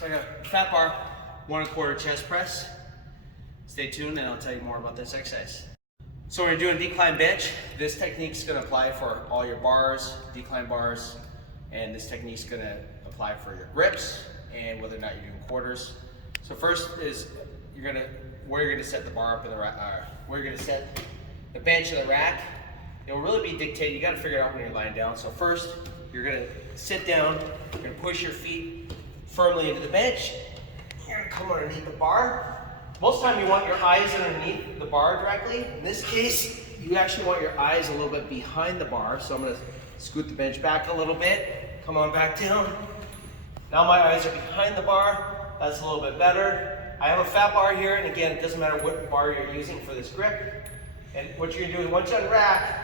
So I got fat bar, 1/4 chest press. Stay tuned and I'll tell you more about this exercise. So when you're doing decline bench, this technique is going to apply for all your bars, decline bars, and this technique is going to apply for your grips and whether or not you're doing quarters. So first is where you're going to set the bar up in the rack, where you're going to set the bench in the rack. It will really be dictated. You got to figure it out when you're lying down. So first, you're going to sit down. You're going to push your feet firmly into the bench. You're going to come underneath the bar. Most of the time, you want your eyes underneath the bar directly. In this case, you actually want your eyes a little bit behind the bar. So I'm going to scoot the bench back a little bit. Come on back down. Now my eyes are behind the bar. That's a little bit better. I have a fat bar here, and again, it doesn't matter what bar you're using for this grip. And what you're going to do is once you unrack,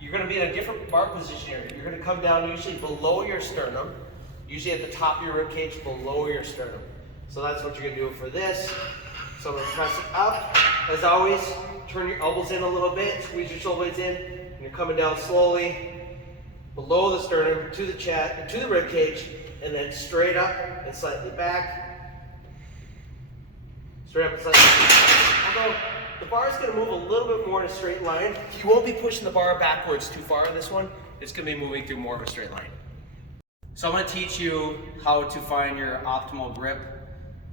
you're going to be in a different bar position here. You're going to come down usually below your sternum, usually at the top of your rib cage, below your sternum. So that's what you're going to do for this. So I'm going to press it up. As always, turn your elbows in a little bit, squeeze your shoulder blades in, and you're coming down slowly below the sternum to the chest, to the rib cage, and then straight up and slightly back. Straight up and slightly back. Although the bar is going to move a little bit more in a straight line. You won't be pushing the bar backwards too far in this one. It's going to be moving through more of a straight line. So I'm going to teach you how to find your optimal grip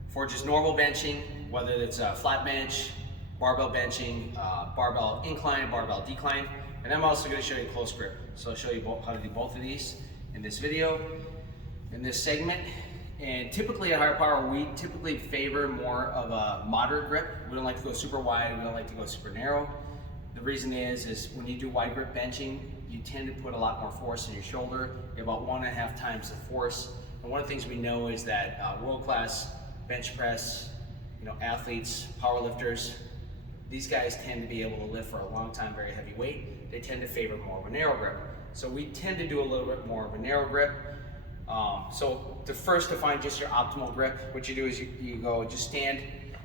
for just normal benching, whether it's a flat bench, barbell benching, barbell incline, barbell decline, and I'm also going to show you close grip. So I'll show you how to do both of these in this video, in this segment. And typically at Higher Power, we typically favor more of a moderate grip. We don't like to go super wide, we don't like to go super narrow. The reason is when you do wide grip benching, you tend to put a lot more force in your shoulder, about 1.5 times the force. And one of the things we know is that world-class bench press, athletes, power lifters, these guys tend to be able to lift for a long time very heavy weight. They tend to favor more of a narrow grip. So we tend to do a little bit more of a narrow grip. So to find just your optimal grip, what you do is you go just stand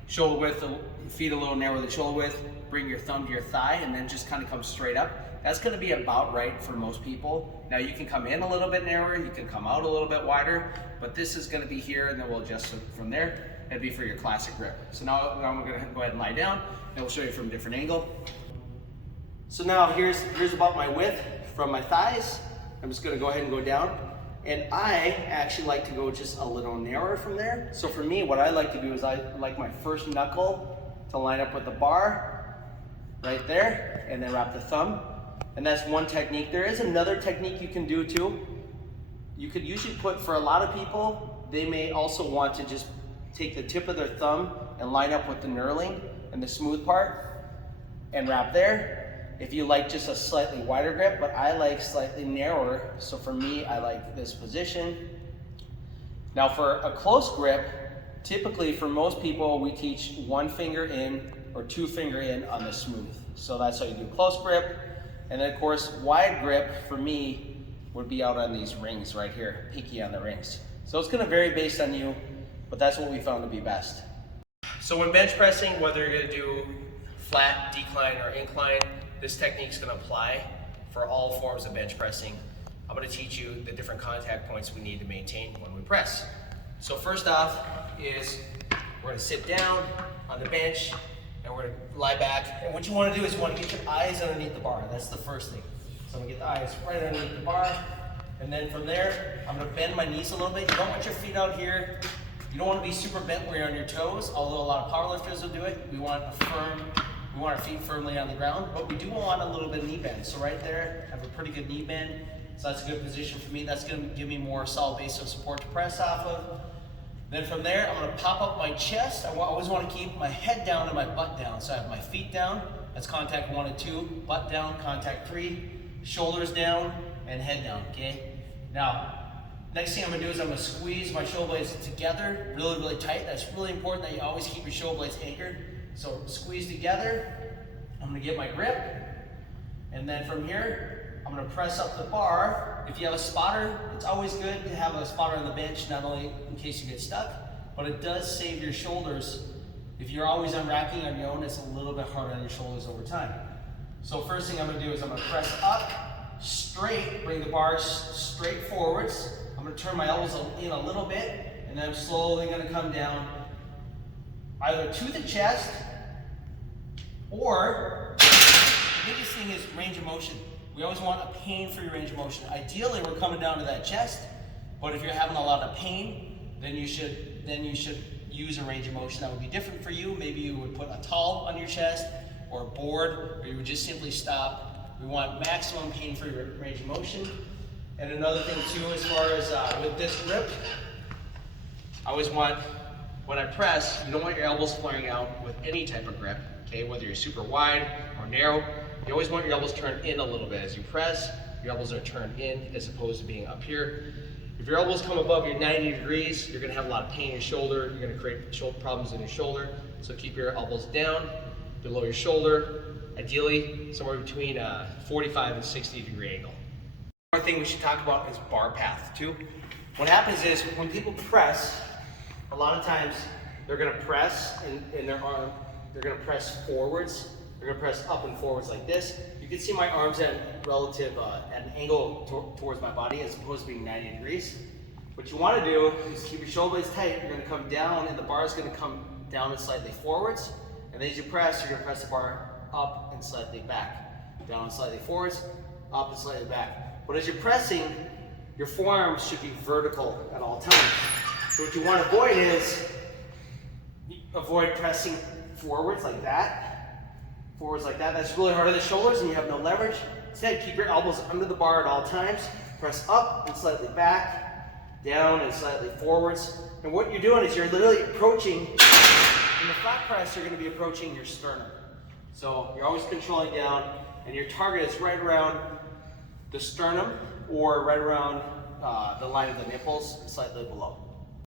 shoulder width, feet a little narrower than shoulder width, bring your thumb to your thigh, and then just kind of come straight up. That's going to be about right for most people. Now you can come in a little bit narrower, you can come out a little bit wider, but this is going to be here, and then we'll adjust it from there. It'd be for your classic grip. So now we're going to go ahead and lie down, and we'll show you from a different angle. So now here's about my width from my thighs. I'm just going to go ahead and go down. And I actually like to go just a little narrower from there. So for me, what I like to do is I like my first knuckle to line up with the bar right there, and then wrap the thumb. And that's one technique. There is another technique you can do too. You could usually put, for a lot of people, they may also want to just take the tip of their thumb and line up with the knurling and the smooth part and wrap there. If you like just a slightly wider grip, but I like slightly narrower. So for me, I like this position. Now for a close grip, typically for most people, we teach 1 finger in or 2 finger in on the smooth. So that's how you do close grip. And then of course, wide grip for me would be out on these rings right here, pinky on the rings. So it's gonna vary based on you, but that's what we found to be best. So when bench pressing, whether you're gonna do flat, decline, or incline, this technique is going to apply for all forms of bench pressing. I'm going to teach you the different contact points we need to maintain when we press. So first off is we're going to sit down on the bench and we're going to lie back. And what you want to do is you want to get your eyes underneath the bar. That's the first thing. So I'm going to get the eyes right underneath the bar. And then from there, I'm going to bend my knees a little bit. You don't want your feet out here. You don't want to be super bent where you're on your toes, although a lot of powerlifters will do it. We want our feet firmly on the ground, but we do want a little bit of knee bend. So right there, I have a pretty good knee bend. So that's a good position for me. That's gonna give me more solid base of support to press off of. Then from there, I'm gonna pop up my chest. I always wanna keep my head down and my butt down. So I have my feet down, that's contact 1 and 2, butt down, contact 3, shoulders down, and head down, okay? Now, next thing I'm gonna do is I'm gonna squeeze my shoulder blades together, really, really tight. That's really important that you always keep your shoulder blades anchored. So squeeze together, I'm gonna get my grip, and then from here, I'm gonna press up the bar. If you have a spotter, it's always good to have a spotter on the bench, not only in case you get stuck, but it does save your shoulders. If you're always unracking on your own, it's a little bit harder on your shoulders over time. So first thing I'm gonna do is I'm gonna press up, straight, bring the bars straight forwards. I'm gonna turn my elbows in a little bit, and then I'm slowly going to come down either to the chest, or the biggest thing is range of motion. We always want a pain-free range of motion. Ideally, we're coming down to that chest, but if you're having a lot of pain, then you should use a range of motion that would be different for you. Maybe you would put a towel on your chest or a board, or you would just simply stop. We want maximum pain-free range of motion. And another thing too, as far as with this grip, I always want, when I press, you don't want your elbows flaring out with any type of grip, okay? Whether you're super wide or narrow, you always want your elbows turned in a little bit. As you press, your elbows are turned in as opposed to being up here. If your elbows come above your 90 degrees, you're gonna have a lot of pain in your shoulder. You're gonna create shoulder problems in your shoulder. So keep your elbows down, below your shoulder, ideally somewhere between a 45 and 60 degree angle. One thing we should talk about is bar path too. What happens is when people press, a lot of times they're gonna press in their arm, they're gonna press forwards, they're gonna press up and forwards like this. You can see my arms at an angle towards my body as opposed to being 90 degrees. What you wanna do is keep your shoulder blades tight. You're gonna come down and the bar is gonna come down and slightly forwards. And then as you press, you're gonna press the bar up and slightly back. Down and slightly forwards, up and slightly back. But as you're pressing, your forearms should be vertical at all times. So what you wanna avoid is, avoid pressing forwards like that. Forwards like that, that's really hard on the shoulders and you have no leverage. Instead, keep your elbows under the bar at all times. Press up and slightly back, down and slightly forwards. And what you're doing is you're literally approaching, in the flat press, you're gonna be approaching your sternum. So you're always controlling down and your target is right around the sternum or right around the line of the nipples and slightly below.